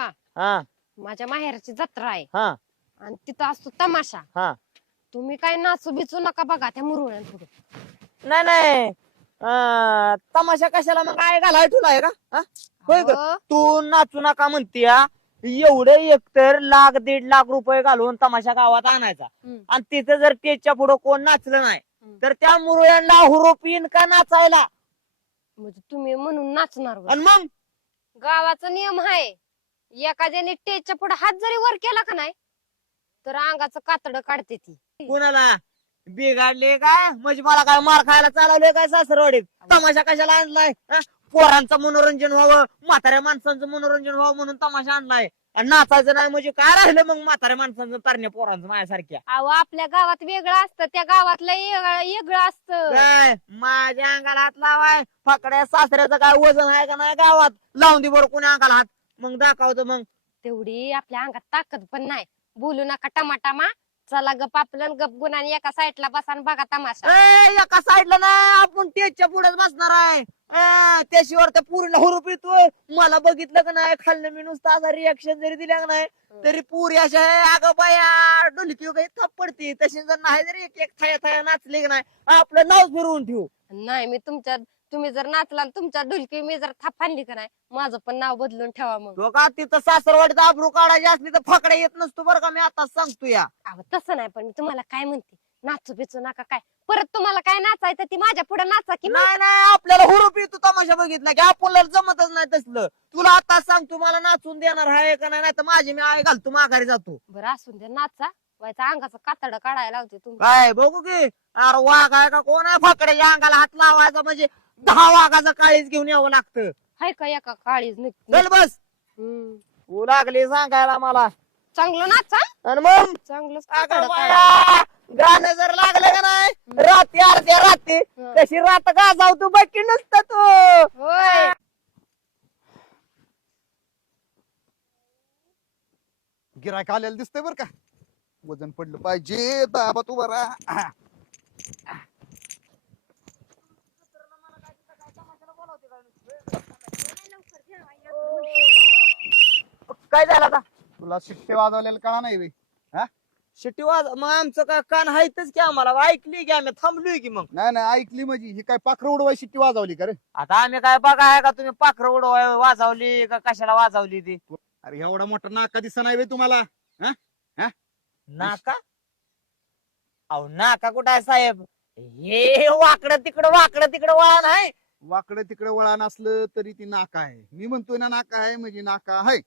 हा माझ्या माहेरची जत्रा आहे हा आणि तिथं असतो तमाशा. हा तुम्ही काय नाचू बिचू नका बघा त्या मुरवळ्यांपुढे. नाही नाही तमाशा कशाला मग काय घालाय तुला आहे का हा? होय ग अहो, तू नाचू नका म्हणतीया एवढे एकतर 1,00,000-1,50,000 रुपये घालून तमाशा गावात आणायचा हम्म. आणि तिथं जर स्टेजच्या पुढे कोण नाचलं नाही हम्म. तर त्या मुरळ्यांना हुरूप येईन का नाचायला म्हणजे तुम्ही म्हणून नाचणार बरं. आणि मग गावाचा नियम आहे, एखाद्याने स्टेजच्या पुढे हात जरी वर केला का नाही तर अंगाचं कातड काढते ती. कुणाला बिघाडले काय म्हणजे मला काय मार खायला चालवले काय सासरवाडीत तमाशा कशाला आणलाय हा? पोरांचं मनोरंजन व्हावं म्हाताऱ्या माणसांचं मनोरंजन व्हावं म्हणून तमाशा आणलाय आणि नाचायचं नाही म्हणजे काय राहिलं मग म्हाताऱ्या माणसांचं तरण्या पोरांचं माझ्यासारख्या अहो आपल्या गावात वेगळं असतं, त्या गावातलं वेगळं असतं. काय माझ्या अंगाला हात लावाय फकड्या सासऱ्याचं काय वजन आहे का नाही गावात लावून दे बरं कोणी अंगाला हात मग दाखवतो मग तेवढी आपल्या अंगात ताकद पण नाही. बोलू नका टमाटामा, चला गप आपलं गप गुणाने एका साईडला बसा आणि बघा तमाशा. एका साईडला नाही आपण स्टेजच्या पुढेच बसणार आहे त्याशिवाय त्या पुरीला हुरूप येतोय मला बघितलं का नाही खाल्लं मी नुसतं असा रिॲक्शन जरी दिल्या का नाही तरी पुरी अशा अगं बाया डोलकी काही थप्पडती तशी जर नाही जरी एक एक थया थया नाचली का नाही आपलं नाव फिरवून ठेवू नाही मी तुम्ही जर नाचला आणि तुमच्या ढुलकी मी जर थाप आणली का नाही माझं पण नाव बदलून ठेवा मग. तो का तिथं सासरवाडीत आबरू काढायची असली तर फकड्या येत नसतो बरं का मी आता सांगतो या अहो तसं नाही, पण मी तुम्हाला काय म्हणते, नाचू बिचू नका काय. परत तुम्हाला काय नाचायचं ती माझ्या पुढे नाचा की. नाही नाही आपल्याला हुरूप येतो तमाशा बघितला की आपल्याला जमतच नाही तसलं तुला आता सांगतो मला नाचून देणार आहे का नाही तर माझी मी आई घालतो माघारी जातो बरं असून दे नाचा, व्हायचा अंगाचं कातड काढायला लावते तुम्ही. काय बघू की अरे वाघ आहे का कोण आहे फकड्याच्या अंगाला हात लावायचा म्हणजे 10 वाघाचं काळीच घेऊन यावं लागतं हाय का एका काळीच चल बस हम्म. तू लागली सांगायला मला चांगलं नाचा, आणि मग चांगलंच अगं कातडं काढा. बाया, गाणं जर लागलं का नाही रात्री अर्ध्या रात्री हं. कशी रात गाजाव तू बाकी नुसतं तू होय गिरायक आलेलं दिसतंय बर का वजन पडलं पाहिजे बाबा तू बरा काय झालं आता तुला शिट्टे वाजवलेलं कळा नाही बे. शिट्टी वाज मग आमचं का कान हायतच की आम्हाला ऐकली की आम्ही थांबलोय की मग नाही नाही ऐकली म्हणजे ही काय पाखरं उडवाय शिट्टी वाजवली का रे आता आम्ही काय बघा आहे का तुम्ही पाखरं उडवाय वाजवली का कशाला वाजवली ती अरे एवढा मोठा नाका दिसत नाही बे तुम्हाला नाका अहो नाका कुठं आहे साहेब हे वाकडं तिकडं वळण आहे वाकडं तिकडे वळण असलं तरी ती नाका आहे मी म्हणतोय ना नाका आहे म्हणजे नाका आहे